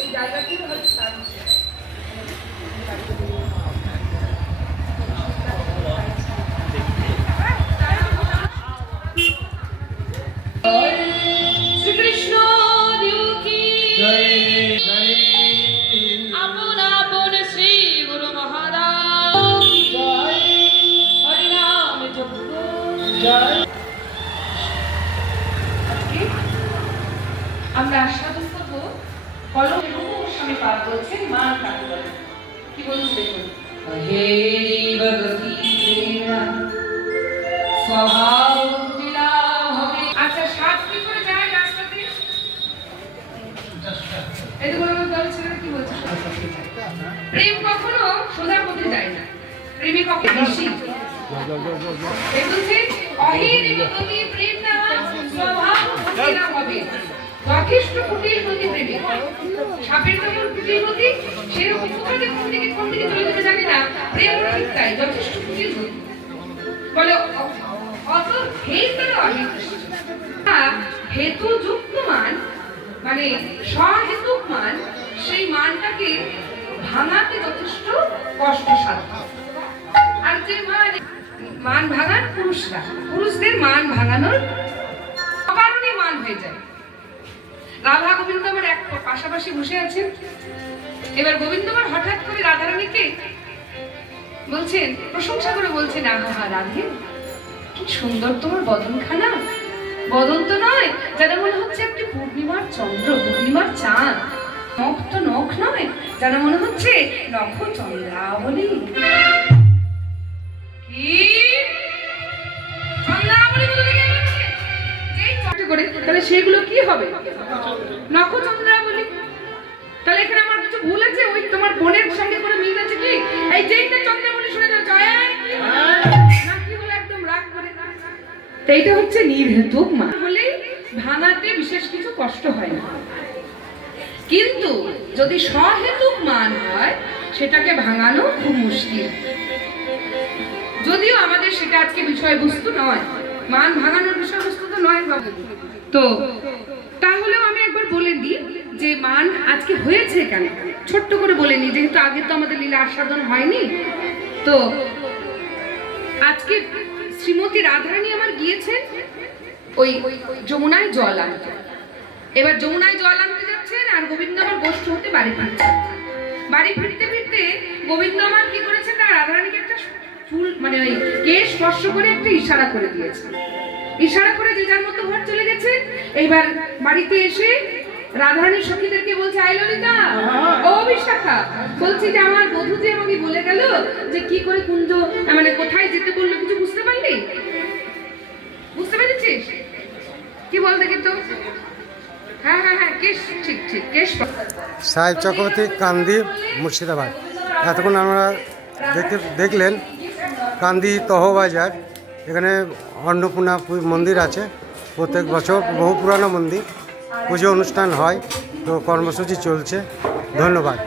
এই জায়গাটি হচ্ছে তার শ্রীকৃষ্ণ দেব কি জয় জয় আপন আপন শ্রী গুরু মহারাজ জয় হরি নাম যজ্ঞ জয়। আমরা আস্বাদন করবো কলম স্বামী পাঠ বলছেন মান কাকে বলে, কি বলছে দেখুন। হে ভগবতী স্বভাব দিলা হবে। আচ্ছা সাত কি করে যায় রাস্তাতে? এই তো বলে বলছে কি বলছে, প্রেম কখনো সোজা পথে যায় না, প্রেমে কখনো বেশি এই বলছে অহির ভগবতী প্রেম না স্বভাব দিলা হবে। যথেষ্ট কুটির গতি প্রেমী, সাপের যেমন কুটির গতি সেরকম কোন দিকে চলে যেতে জানি না, প্রেম ঠিক তাই যথেষ্ট কুটির গতি। বলে অত হেতুযুক্ত মান মানে সহেতুক মান, সেই মানটাকে ভাঙাতে যথেষ্ট কষ্টসাধ্য। আর যে মান ভাঙান পুরুষরা, পুরুষদের মান ভাঙানোর অকারণে মান হয়ে যায়। রাধা গোবিন্দ আমার এক পাশাপাশি বসে আছেন, এবার গোবিন্দ আমার হঠাৎ করে রাধারানীকে বলছেন, প্রশংসা করে বলছেন, আহা রাধে কি সুন্দর তোমার বদনখানা। বদন তো নয়, যেন মনে হচ্ছে একটি পূর্ণিমার চন্দ্র, পূর্ণিমার চাঁদ। নখ তো নখ নয়, যেন মনে হচ্ছে নখ চন্দ্রাবলী। কি চন্দ্রাবলী করে, তাহলে সেগুলো কি হবে? নখ চন্দ্রাবলী। তাহলে এখানে আমার কিছু ভুল আছে? ওই তোমার বোনের সঙ্গে করে মিল আছে কি? এই যেইটা চন্দ্রাবলী শুনে যাও জয় না কি হলো একদম রাগ করে। তো এইটা হচ্ছে নির্হেতুক মান হলে ভাঙাতে বিশেষ কিছু কষ্ট হয় না, কিন্তু যদি সহেতুক মান হয় সেটাকে ভাঙানো খুব মুশকিল। যদিও আমাদের সেটা আজকে বিষয়বস্তু নয়, মান ভাঙানোর বিষয়বস্তু তো নয় বাবু। তো তাহলেও আমি একবার বলে দিই যে মান আজকে হয়েছে কেন, ছোট্ট করে বলে নিই, যেহেতু আগে তো আমাদের লীলা আস্বাদন হয়নি। তো আজকে শ্রীমতী রাধারানী আমার গিয়েছেন ওই যমুনায় জল আনতে। এবার যমুনায় জল আনতে যাচ্ছেন আর গোবিন্দ আমার গোষ্ঠ হতে বাড়ি ফিরছেন। বাড়ি ফিরতে ফিরতে গোবিন্দ আমার কি করেছেন না, রাধারানীকে একটা ফুল মানে ওই কেশ স্পর্শ করে একটা ইশারা করে দিয়েছে। ইশারা করে যে যার মতো ঘর চলে গেছে। এইবার বাড়িতে এসে রাধারানীর সখীদেরকে বলছে, আই ললিতা ও বিশাখা, বলছি যে আমার বধূ যে আমাকে বলে গেল যে কি করে কুঞ্জ মানে কোথায় যেতে বললো, কিছু বুঝতে পারলি? বুঝতে পেরেছিস কি বলতে? কিন্তু হ্যাঁ হ্যাঁ হ্যাঁ কেশ, ঠিক ঠিক কেশ। সাহেব চক্রবর্তী, কান্দি, মুর্শিদাবাদ। এতক্ষণ আমরা দেখলেন কান্দি তহবাজার, এখানে অন্নপূর্ণা মন্দির আছে। প্রত্যেক বছর বহু পুরানো মন্দির, পুজো অনুষ্ঠান হয়, তো কর্মসূচি চলছে। ধন্যবাদ।